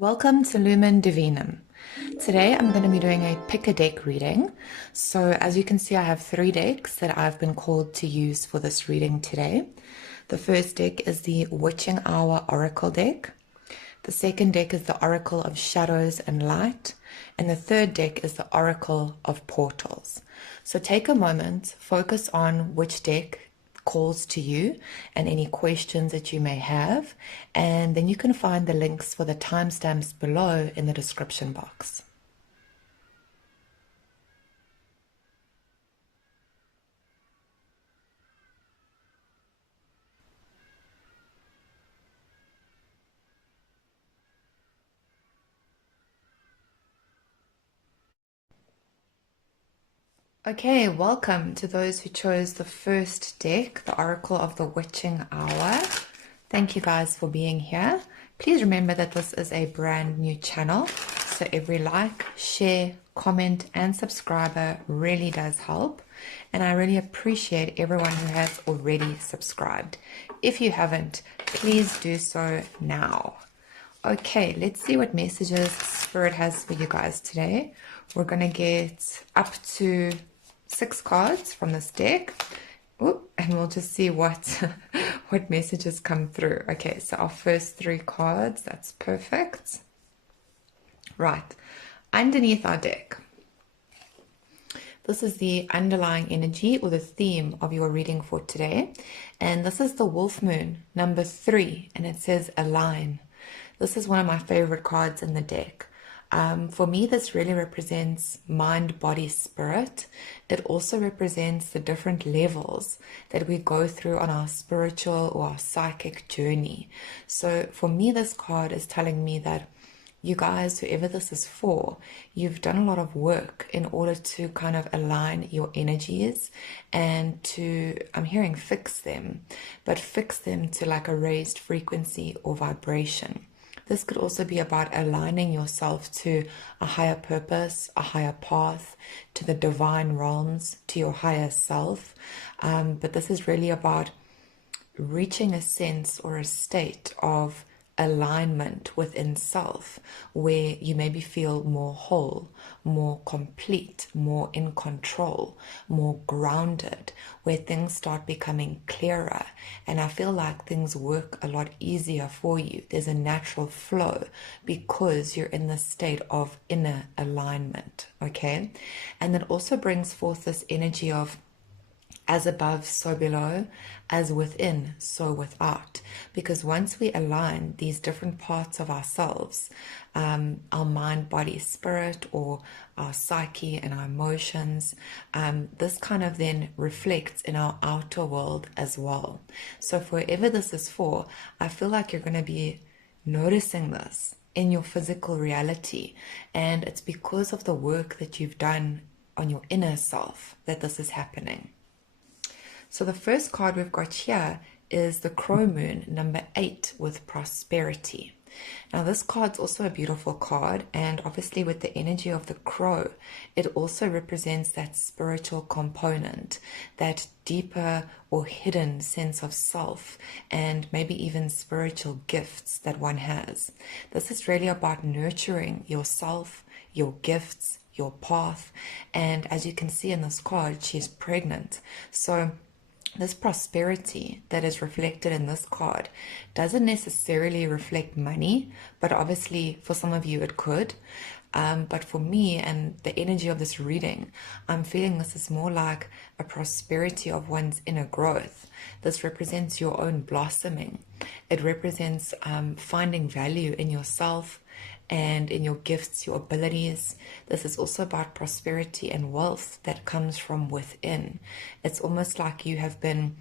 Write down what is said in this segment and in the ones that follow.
Welcome to Lumen Divinum. Today I'm going to be doing a pick a deck reading. So as you can see, I have 3 decks that I've been called to use for this reading today. The first deck is the Witching Hour Oracle deck. The second deck is the Oracle of Shadows and Light. And the third deck is the Oracle of Portals. So take a moment, focus on which deck calls to you and any questions that you may have, and then you can find the links for the timestamps below in the description box. Okay, welcome to those who chose the first deck, the Oracle of the Witching Hour. Thank you guys for being here. Please remember that this is a brand new channel, so every like, share, comment, and subscriber really does help. And I really appreciate everyone who has already subscribed. If you haven't, please do so now. Okay, let's see what messages Spirit has for you guys today. We're going to get up to 6 cards from this deck. Ooh, and we'll just see what what messages come through. Okay, so our first 3 cards, that's perfect. Right, underneath our deck, this is the underlying energy or the theme of your reading for today. And this is the Wolf Moon, number 3, and it says align. This is one of my favorite cards in the deck. For me, this really represents mind, body, spirit. It also represents the different levels that we go through on our spiritual or our psychic journey. So for me, this card is telling me that you guys, whoever this is for, you've done a lot of work in order to kind of align your energies and to, I'm hearing fix them, but fix them to like a raised frequency or vibration. This could also be about aligning yourself to a higher purpose, a higher path, to the divine realms, to your higher self. But this is really about reaching a sense or a state of alignment within self, where you maybe feel more whole, more complete, more in control, more grounded, where things start becoming clearer. And I feel like things work a lot easier for you. There's a natural flow because you're in this state of inner alignment, okay? And that also brings forth this energy of as above, so below, as within, so without. Because once we align these different parts of ourselves, our mind, body, spirit, or our psyche and our emotions, this kind of then reflects in our outer world as well. So for whoever this is for, I feel like you're going to be noticing this in your physical reality. And it's because of the work that you've done on your inner self that this is happening. So the first card we've got here is the Crow Moon, number 8, with prosperity. Now this card's also a beautiful card, and obviously with the energy of the crow, it also represents that spiritual component, that deeper or hidden sense of self, and maybe even spiritual gifts that one has. This is really about nurturing yourself, your gifts, your path, and as you can see in this card, she's pregnant. So this prosperity that is reflected in this card doesn't necessarily reflect money, but obviously for some of you it could. But for me and the energy of this reading, I'm feeling this is more like a prosperity of one's inner growth. This represents your own blossoming. It represents finding value in yourself and in your gifts, your abilities. This is also about prosperity and wealth that comes from within. It's almost like you have been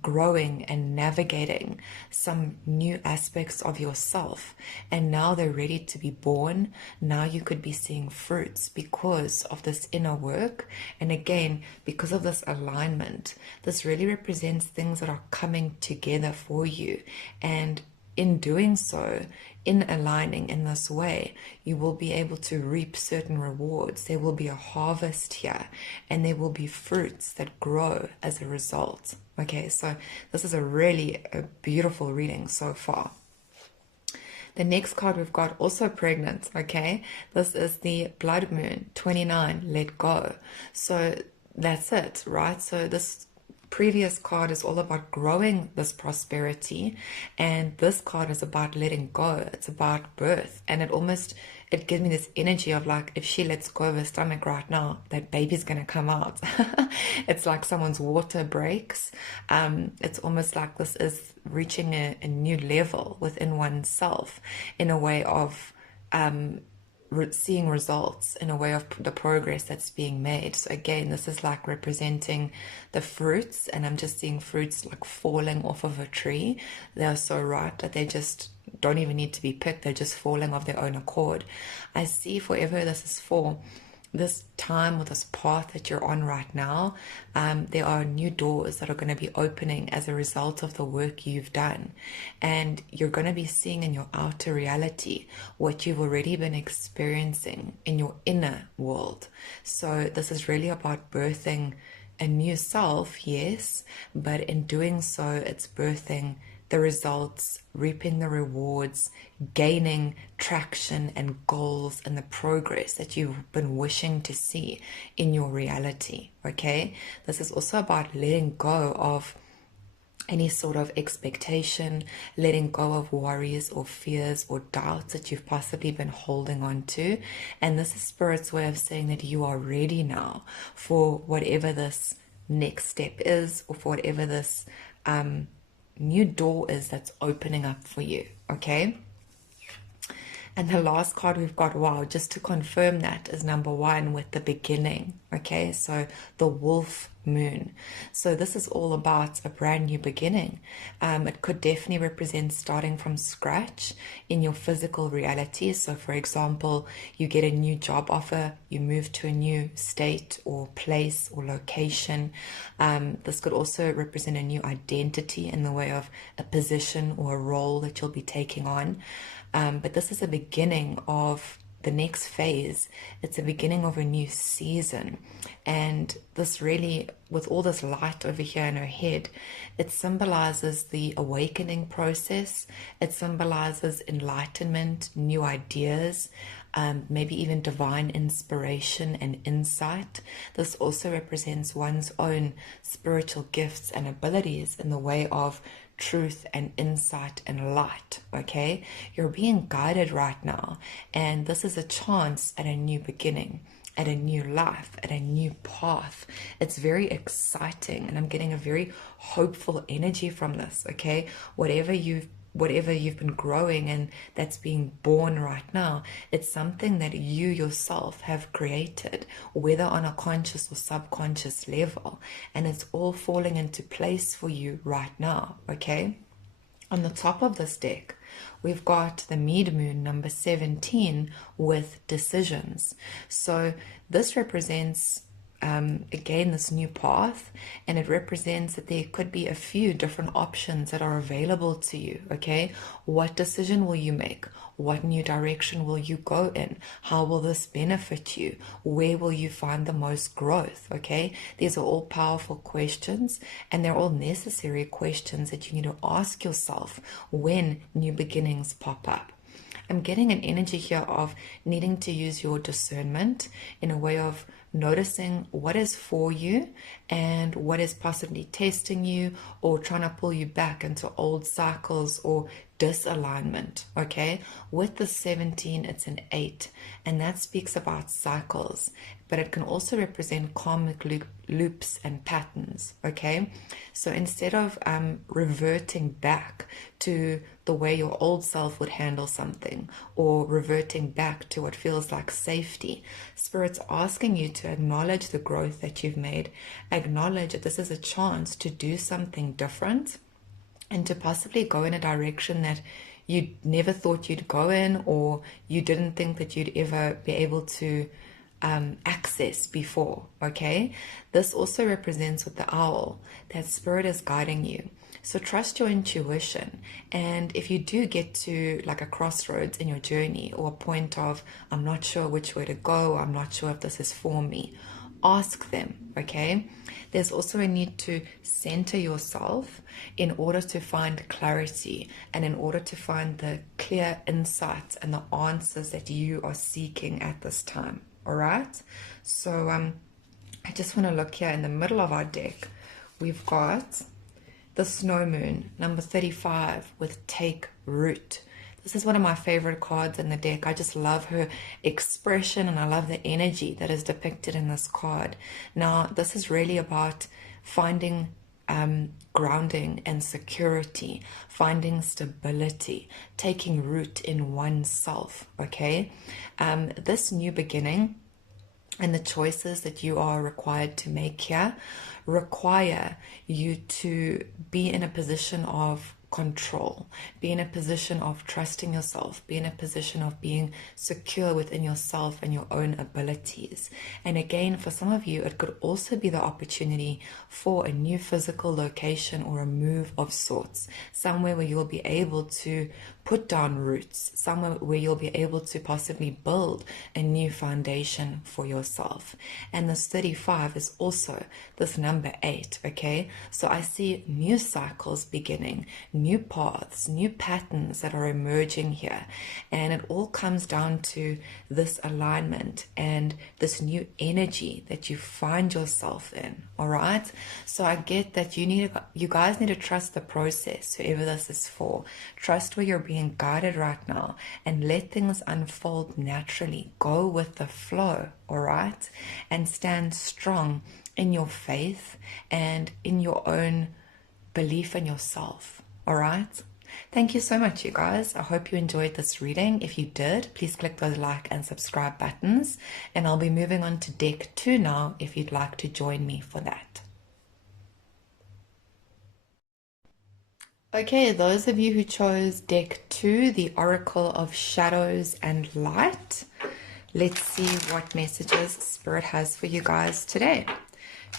growing and navigating some new aspects of yourself, and now they're ready to be born. Now you could be seeing fruits because of this inner work, and again because of this alignment. This really represents things that are coming together for you, and in doing so, in aligning in this way, you will be able to reap certain rewards. There will be a harvest here, and there will be fruits that grow as a result. Okay, so this is a really beautiful reading so far. The next card we've got, also pregnant, okay? This is the blood moon, 29, let go. So that's it, right? So this previous card is all about growing this prosperity, and this card is about letting go. It's about birth, and it gives me this energy of like, if she lets go of her stomach right now, that baby's gonna come out. It's like someone's water breaks. It's almost like this is reaching a new level within oneself, in a way of seeing results, in a way of the progress that's being made. So again, this is like representing the fruits, and I'm just seeing fruits like falling off of a tree. They're so ripe that they just don't even need to be picked. They're just falling of their own accord. I see, for whatever this is for, this time or this path that you're on right now, there are new doors that are going to be opening as a result of the work you've done. And you're going to be seeing in your outer reality what you've already been experiencing in your inner world. So this is really about birthing a new self, yes, but in doing so, it's birthing the results, reaping the rewards, gaining traction and goals and the progress that you've been wishing to see in your reality, okay? This is also about letting go of any sort of expectation, letting go of worries or fears or doubts that you've possibly been holding on to. And this is Spirit's way of saying that you are ready now for whatever this next step is, or for whatever this new door is that's opening up for you, okay? And the last card we've got, wow, just to confirm that, is number 1 with the beginning, okay? So the wolf moon. So this is all about a brand new beginning. It could definitely represent starting from scratch in your physical reality. So for example, you get a new job offer, you move to a new state or place or location. This could also represent a new identity in the way of a position or a role that you'll be taking on. But this is a beginning of the next phase. It's a beginning of a new season. And this really, with all this light over here in her head, it symbolizes the awakening process. It symbolizes enlightenment, new ideas, maybe even divine inspiration and insight. This also represents one's own spiritual gifts and abilities in the way of truth and insight and light, okay? You're being guided right now, and this is a chance at a new beginning, at a new life, at a new path. It's very exciting, and I'm getting a very hopeful energy from this, okay? Whatever you've been growing and that's being born right now, it's something that you yourself have created, whether on a conscious or subconscious level, and it's all falling into place for you right now, okay? On the top of this deck, we've got the Mead Moon, number 17, with decisions. So this represents again, this new path, and it represents that there could be a few different options that are available to you, okay? What decision will you make? What new direction will you go in? How will this benefit you? Where will you find the most growth, okay? These are all powerful questions, and they're all necessary questions that you need to ask yourself when new beginnings pop up. I'm getting an energy here of needing to use your discernment in a way of noticing what is for you and what is possibly testing you or trying to pull you back into old cycles or disalignment, okay? With the 17, it's an 8, and that speaks about cycles, but it can also represent karmic loops and patterns, okay? So instead of reverting back to the way your old self would handle something, or reverting back to what feels like safety, Spirit's asking you to acknowledge the growth that you've made, acknowledge that this is a chance to do something different, and to possibly go in a direction that you never thought you'd go in, or you didn't think that you'd ever be able to access before, okay? This also represents with the owl that Spirit is guiding you. So trust your intuition, and if you do get to like a crossroads in your journey, or a point of, I'm not sure which way to go, I'm not sure if this is for me, Ask them, okay? There's also a need to center yourself in order to find clarity and in order to find the clear insights and the answers that you are seeking at this time, all right? So I just want to look here in the middle of our deck. We've got the snow moon, number 35, with take root. This is one of my favorite cards in the deck. I just love her expression and I love the energy that is depicted in this card. Now, this is really about finding grounding and security, finding stability, taking root in oneself, okay? This new beginning and the choices that you are required to make here require you to be in a position of control, be in a position of trusting yourself, be in a position of being secure within yourself and your own abilities. And again, for some of you, it could also be the opportunity for a new physical location or a move of sorts, somewhere where you'll be able to put down roots, somewhere where you'll be able to possibly build a new foundation for yourself. And this 35 is also this number 8, okay? So I see new cycles beginning, new paths, new patterns that are emerging here. And it all comes down to this alignment and this new energy that you find yourself in, all right? So I get that you guys need to trust the process, whoever this is for. Trust where you're being guided right now and let things unfold naturally. Go with the flow, all right? And stand strong in your faith and in your own belief in yourself, all right? Thank you so much, you guys. I hope you enjoyed this reading. If you did, please click those like and subscribe buttons, and I'll be moving on to deck 2 now if you'd like to join me for that. Okay, those of you who chose deck 2, the Oracle of Shadows and Light, let's see what messages Spirit has for you guys today.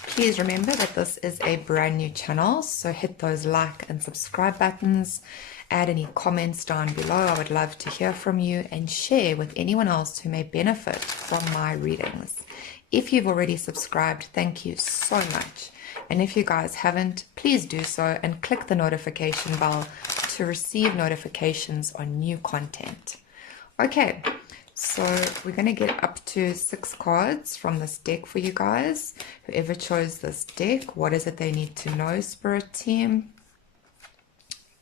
Please remember that this is a brand new channel, so hit those like and subscribe buttons, add any comments down below. I would love to hear from you, and share with anyone else who may benefit from my readings. If you've already subscribed, thank you so much. And if you guys haven't, please do so and click the notification bell to receive notifications on new content. Okay, so we're going to get up to 6 cards from this deck for you guys. Whoever chose this deck, what is it they need to know, Spirit Team?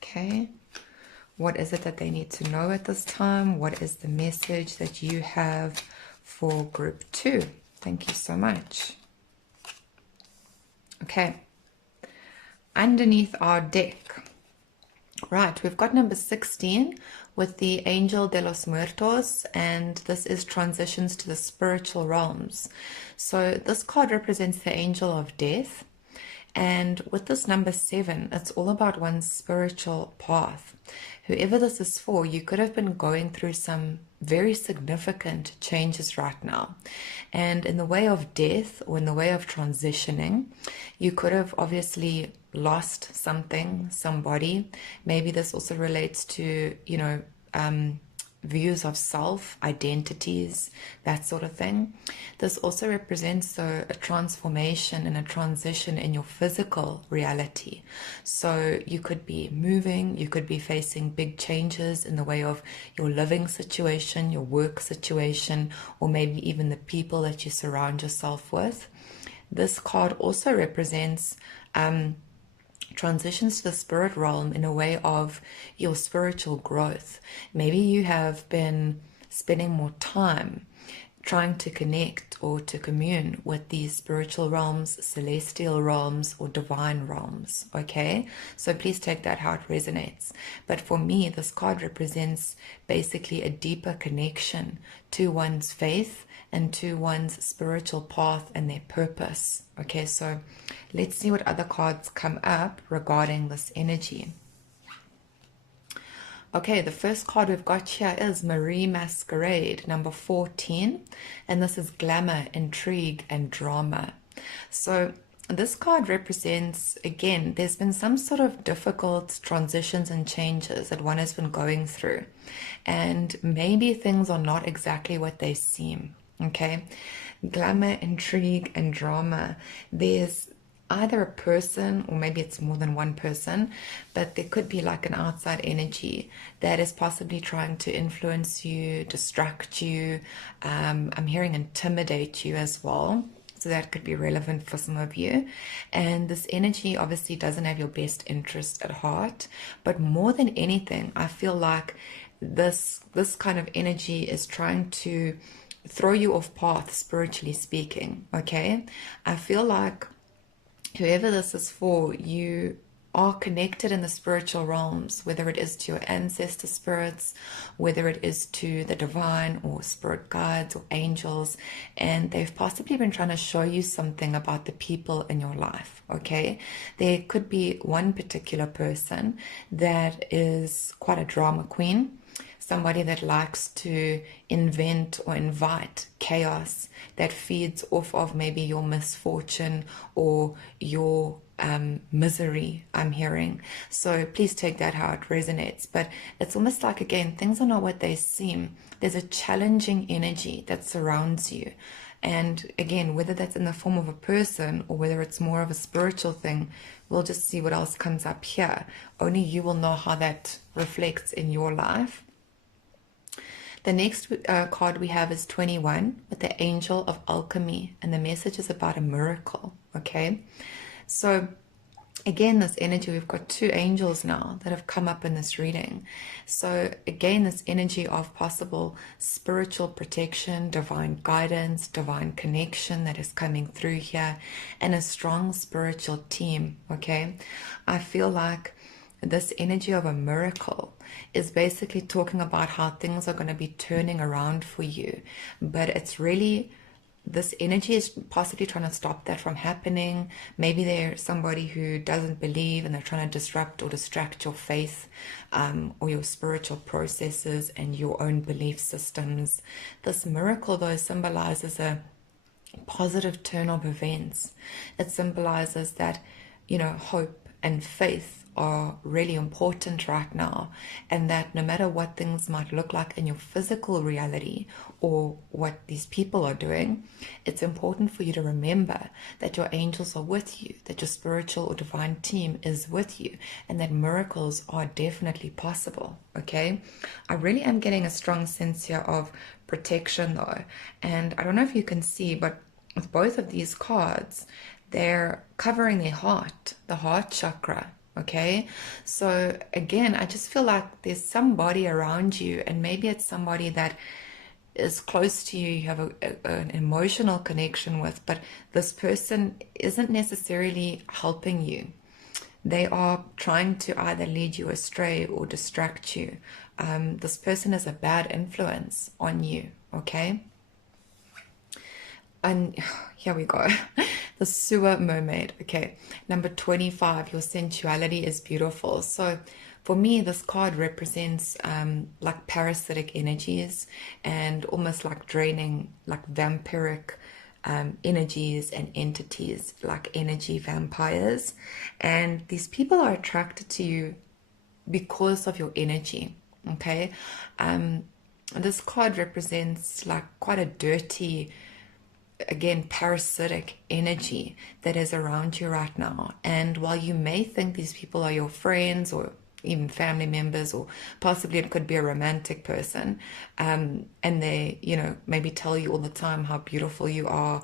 Okay, what is it that they need to know at this time? What is the message that you have for group 2? Thank you so much. Okay, underneath our deck, right, we've got number 16 with the Angel de los Muertos, and this is transitions to the spiritual realms. So this card represents the angel of death, and with this number 7, it's all about one's spiritual path. Whoever this is for, you could have been going through some very significant changes right now. And in the way of death, or in the way of transitioning, you could have obviously lost something, somebody. Maybe this also relates to, views of self, identities, that sort of thing. This also represents a transformation and a transition in your physical reality. So you could be moving, you could be facing big changes in the way of your living situation, your work situation, or maybe even the people that you surround yourself with. This card also represents transitions to the spirit realm in a way of your spiritual growth. Maybe you have been spending more time trying to connect or to commune with these spiritual realms, celestial realms, or divine realms, okay? So please take that how it resonates. But for me, this card represents basically a deeper connection to one's faith and to one's spiritual path and their purpose. Okay, so let's see what other cards come up regarding this energy. Okay, the first card we've got here is Marie Masquerade, number 14, and this is glamour, intrigue, and drama. So this card represents, again, there's been some sort of difficult transitions and changes that one has been going through, and maybe things are not exactly what they seem. Okay, glamour, intrigue, and drama. There's either a person, or maybe it's more than one person, but there could be like an outside energy that is possibly trying to influence you, distract you. I'm hearing intimidate you as well. So that could be relevant for some of you. And this energy obviously doesn't have your best interest at heart. But more than anything, I feel like this kind of energy is trying to throw you off path, spiritually speaking. Okay. I feel like whoever this is for, you are connected in the spiritual realms, whether it is to your ancestor spirits, whether it is to the divine or spirit guides or angels, and they've possibly been trying to show you something about the people in your life. Okay, there could be one particular person that is quite a drama queen, somebody that likes to invent or invite chaos that feeds off of maybe your misfortune or your misery, I'm hearing. So please take that how it resonates. But it's almost like, again, things are not what they seem. There's a challenging energy that surrounds you. And again, whether that's in the form of a person or whether it's more of a spiritual thing, we'll just see what else comes up here. Only you will know how that reflects in your life. The next card we have is 21 with the Angel of Alchemy, and the message is about a miracle. Okay, so again, this energy, we've got two angels now that have come up in this reading. So again, this energy of possible spiritual protection, divine guidance, divine connection that is coming through here, and a strong spiritual team. Okay, I feel like this energy of a miracle is basically talking about how things are going to be turning around for you. But it's really, this energy is possibly trying to stop that from happening. Maybe there's somebody who doesn't believe and they're trying to disrupt or distract your faith, or your spiritual processes and your own belief systems. This miracle, though, symbolizes a positive turn of events. It symbolizes that, hope and faith are really important right now, and that no matter what things might look like in your physical reality or what these people are doing, it's important for you to remember that your angels are with you, that your spiritual or divine team is with you, and that miracles are definitely possible. Okay, I really am getting a strong sense here of protection though, and I don't know if you can see, but with both of these cards, they're covering their heart, the heart chakra. Okay, so again, I just feel like there's somebody around you, and maybe it's somebody that is close to you, you have an emotional connection with, but this person isn't necessarily helping you. They are trying to either lead you astray or distract you. This person is a bad influence on you. Okay, and here we go. The sewer mermaid. Okay, number 25, your sensuality is beautiful. So for me, this card represents like parasitic energies and almost like draining, like vampiric energies and entities, like energy vampires. And these people are attracted to you because of your energy. Okay, this card represents like quite a dirty, again, parasitic energy that is around you right now. And while you may think these people are your friends or even family members, or possibly it could be a romantic person, and they, maybe tell you all the time how beautiful you are,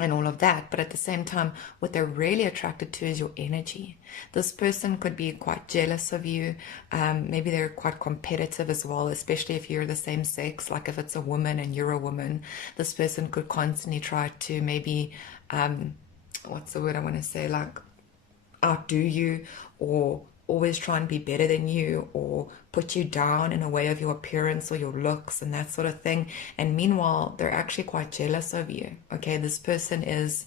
and all of that, but at the same time, what they're really attracted to is your energy. This person could be quite jealous of you. Maybe they're quite competitive as well, especially if you're the same sex. Like if it's a woman and you're a woman, this person could constantly try to maybe, what's the word I want to say, like outdo you, or always try and be better than you, or put you down in a way of your appearance or your looks and that sort of thing. And meanwhile, they're actually quite jealous of you. Okay, this person is,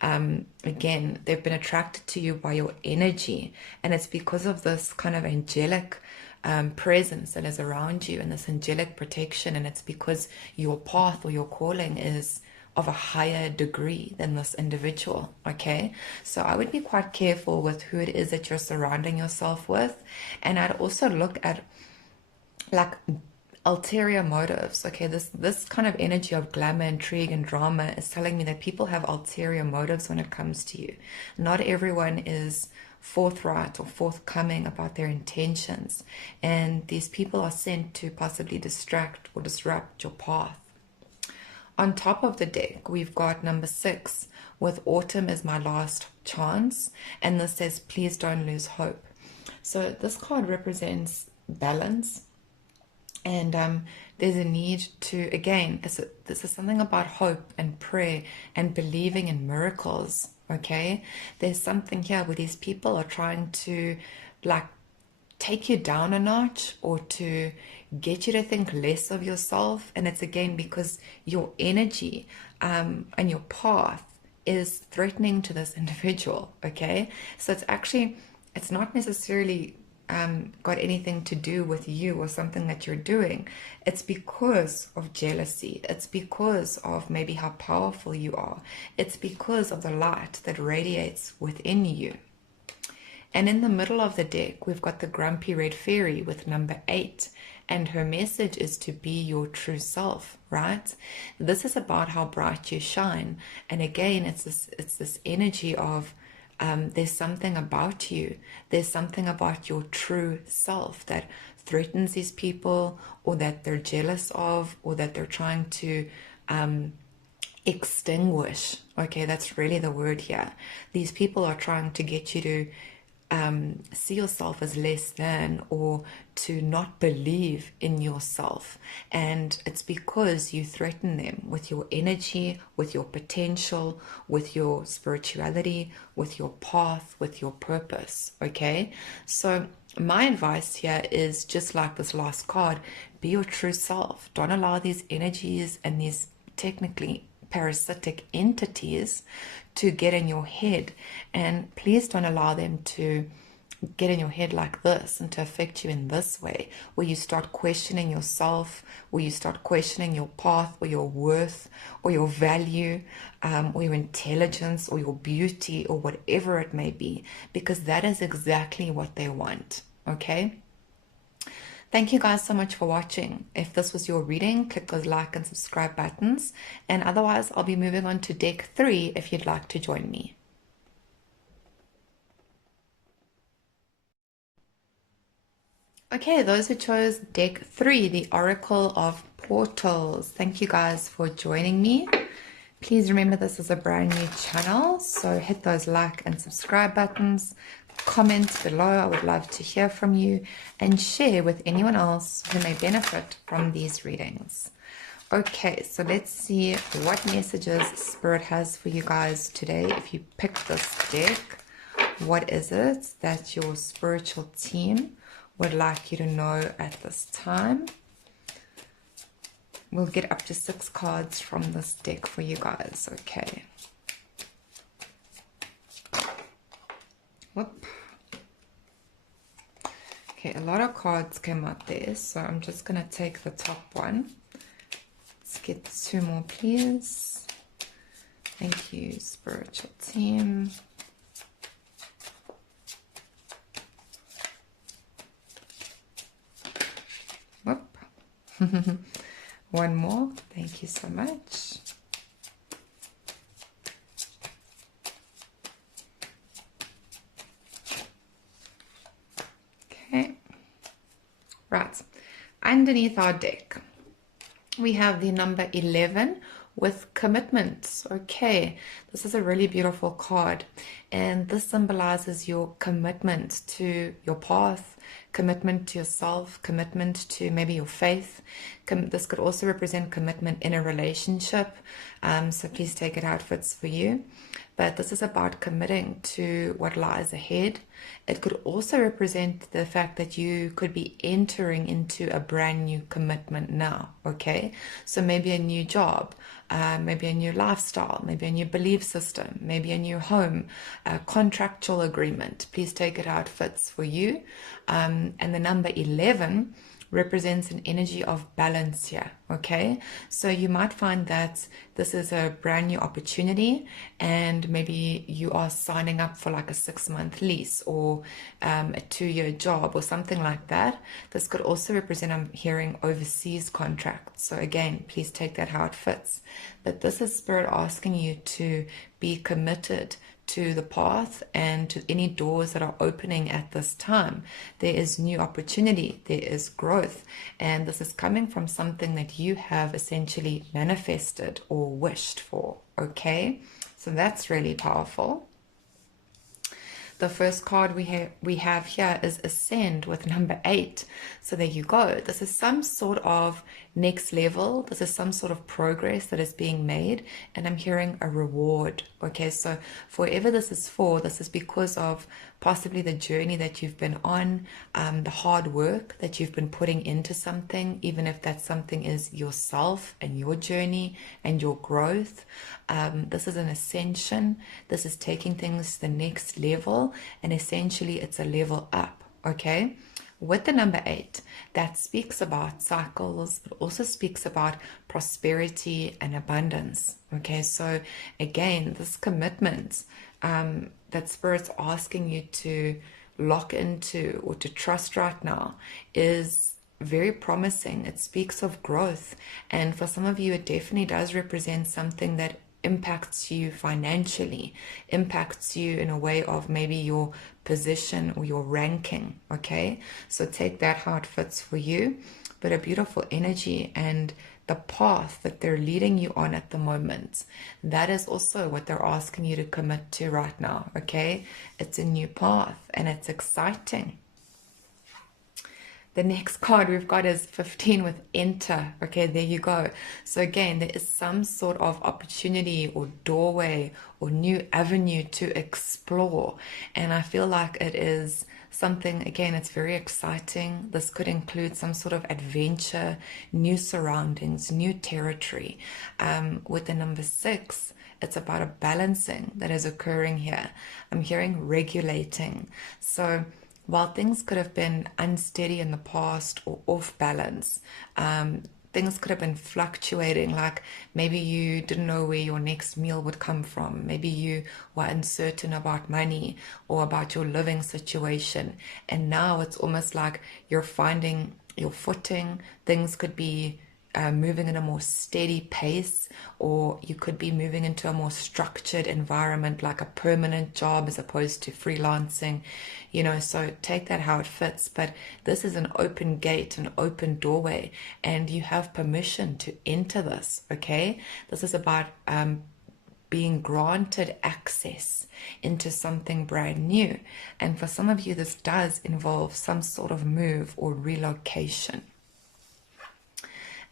again, they've been attracted to you by your energy, and it's because of this kind of angelic presence that is around you and this angelic protection. And it's because your path or your calling is of a higher degree than this individual. Okay, so I would be quite careful with who it is that you're surrounding yourself with. And I'd also look at like ulterior motives. Okay, this kind of energy of glamour, intrigue, and drama is telling me that people have ulterior motives when it comes to you. Not everyone is forthright or forthcoming about their intentions, and these people are sent to possibly distract or disrupt your path. On top of the deck, we've got number 6 with autumn is my last chance, and this says please don't lose hope. So this card represents balance, and there's a need to, again, this is something about hope and prayer and believing in miracles, okay? There's something here where these people are trying to, like, take you down a notch or to get you to think less of yourself. And it's, again, because your energy and your path is threatening to this individual, okay? So it's not necessarily got anything to do with you or something that you're doing. It's because of jealousy. It's because of maybe how powerful you are. It's because of the light that radiates within you. And in the middle of the deck, we've got the grumpy red fairy with number 8. And her message is to be your true self, right? This is about how bright you shine. And again, it's this energy of there's something about you. There's something about your true self that threatens these people, or that they're jealous of, or that they're trying to extinguish. Okay, that's really the word here. These people are trying to get you to see yourself as less than, or to not believe in yourself. And it's because you threaten them with your energy, with your potential, with your spirituality, with your path, with your purpose. Okay, so my advice here is just like this last card: be your true self. Don't allow these energies and these technically parasitic entities to get in your head, and please don't allow them to get in your head like this and to affect you in this way, where you start questioning yourself, where you start questioning your path or your worth or your value, or your intelligence or your beauty or whatever it may be, because that is exactly what they want. Okay, thank you guys so much for watching. If this was your reading, click those like and subscribe buttons. And otherwise, I'll be moving on to deck 3 if you'd like to join me. Okay, those who chose deck 3, the Oracle of Portals. Thank you guys for joining me. Please remember this is a brand new channel, so hit those like and subscribe buttons. Comment below, I would love to hear from you, and share with anyone else who may benefit from these readings. Okay, so let's see what messages Spirit has for you guys today. If you picked this deck, what is it that your spiritual team would like you to know at this time? We'll get up to 6 cards from this deck for you guys. Okay. Whoop. Okay, a lot of cards came out there, so I'm just going to take the top one. Let's get 2 more, please. Thank you, spiritual team. Whoop. One more. Thank you so much. Okay. Right. Underneath our deck, we have the number 11 with commitments. Okay, this is a really beautiful card, and this symbolizes your commitment to your path, commitment to yourself, commitment to maybe your faith. This could also represent commitment in a relationship, so please take it how it fits for you. But this is about committing to what lies ahead. It could also represent the fact that you could be entering into a brand new commitment now, okay? So maybe a new job, maybe a new lifestyle, maybe a new belief system, maybe a new home, a contractual agreement. Please take it how it fits for you. And the number 11 represents an energy of balance here, okay? So you might find that this is a brand new opportunity, and maybe you are signing up for like a 6-month lease or a 2-year job or something like that. This could also represent, I'm hearing, overseas contracts. So again, please take that how it fits. But this is Spirit asking you to be committed to the path and to any doors that are opening at this time. There is new opportunity, there is growth, and this is coming from something that you have essentially manifested or wished for, okay? So that's really powerful. The first card we have here is Ascend with number 8. So there you go. This is some sort of next level. This is some sort of progress that is being made, and I'm hearing a reward. Okay, so for whoever this is for, this is because of possibly the journey that you've been on, the hard work that you've been putting into something, even if that something is yourself and your journey and your growth. This is an ascension. This is taking things to the next level, and essentially it's a level up, okay? With the number 8, that speaks about cycles. It also speaks about prosperity and abundance. Okay, so again, this commitment that Spirit's asking you to lock into or to trust right now is very promising. It speaks of growth, and for some of you, it definitely does represent something that impacts you financially, impacts you in a way of maybe your position or your ranking, okay? So take that how it fits for you, but a beautiful energy, and the path that they're leading you on at the moment, that is also what they're asking you to commit to right now, okay? It's a new path, and it's exciting. The next card we've got is 15 with Enter. Okay, there you go. So again, there is some sort of opportunity or doorway or new avenue to explore. And I feel like it is something, again, it's very exciting. This could include some sort of adventure, new surroundings, new territory. With the number 6, it's about a balancing that is occurring here. I'm hearing regulating. So while things could have been unsteady in the past or off balance, things could have been fluctuating, like maybe you didn't know where your next meal would come from. Maybe you were uncertain about money or about your living situation. And now it's almost like you're finding your footing. Things could be moving in a more steady pace, or you could be moving into a more structured environment, like a permanent job as opposed to freelancing, so take that how it fits. But this is an open gate, an open doorway, and you have permission to enter this, okay? This is about being granted access into something brand new. And for some of you, this does involve some sort of move or relocation.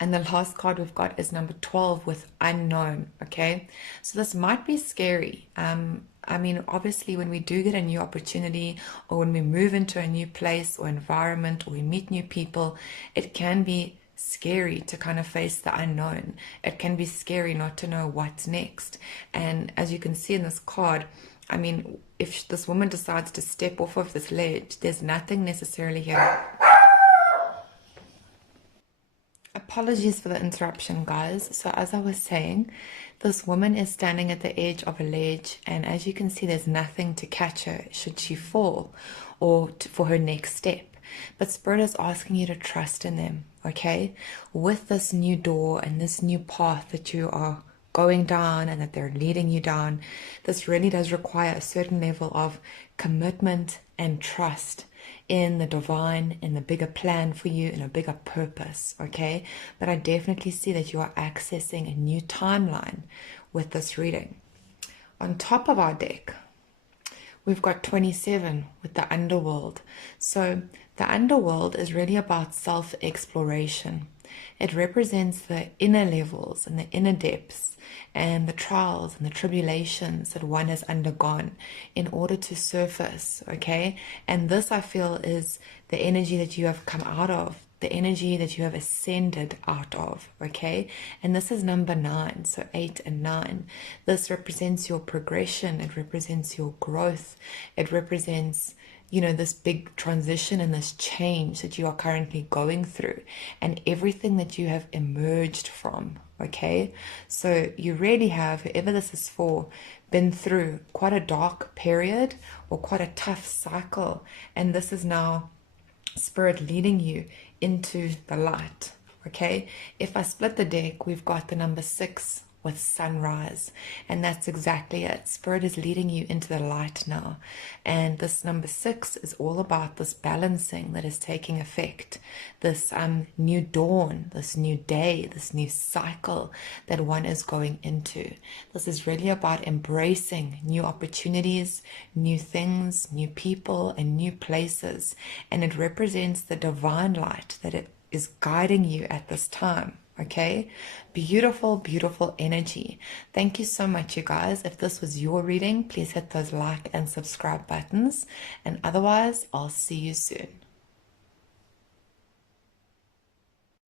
And the last card we've got is number 12 with Unknown, okay? So this might be scary. I mean, obviously, when we do get a new opportunity, or when we move into a new place or environment, or we meet new people, it can be scary to kind of face the unknown. It can be scary not to know what's next. And as you can see in this card, I mean, if this woman decides to step off of this ledge, there's nothing necessarily here. Apologies for the interruption, guys. So as I was saying, this woman is standing at the edge of a ledge, and as you can see, there's nothing to catch her should she fall or for her next step. But Spirit is asking you to trust in them, okay? With this new door and this new path that you are going down and that they're leading you down, this really does require a certain level of commitment and trust in the divine, in the bigger plan for you, in a bigger purpose, okay? But I definitely see that you are accessing a new timeline with this reading. On top of our deck, we've got 27 with the underworld. So the underworld is really about self-exploration. It represents the inner levels and the inner depths and the trials and the tribulations that one has undergone in order to surface, okay? And this, I feel, is the energy that you have come out of the energy that you have ascended out of, okay? And this is number 9, so 8 and 9. This represents your progression, it represents your growth, it represents, you know, this big transition and this change that you are currently going through and everything that you have emerged from, okay? So you really have, whoever this is for, been through quite a dark period or quite a tough cycle, and this is now Spirit leading you into the light, okay? If I split the deck, we've got the number 6 with sunrise, and that's exactly it. Spirit is leading you into the light now, and this number 6 is all about this balancing that is taking effect, this new dawn, this new day, this new cycle that one is going into. This is really about embracing new opportunities, new things, new people, and new places, and it represents the divine light that it is guiding you at this time. Okay, beautiful, beautiful energy. Thank you so much, you guys. If this was your reading, please hit those like and subscribe buttons. And otherwise, I'll see you soon.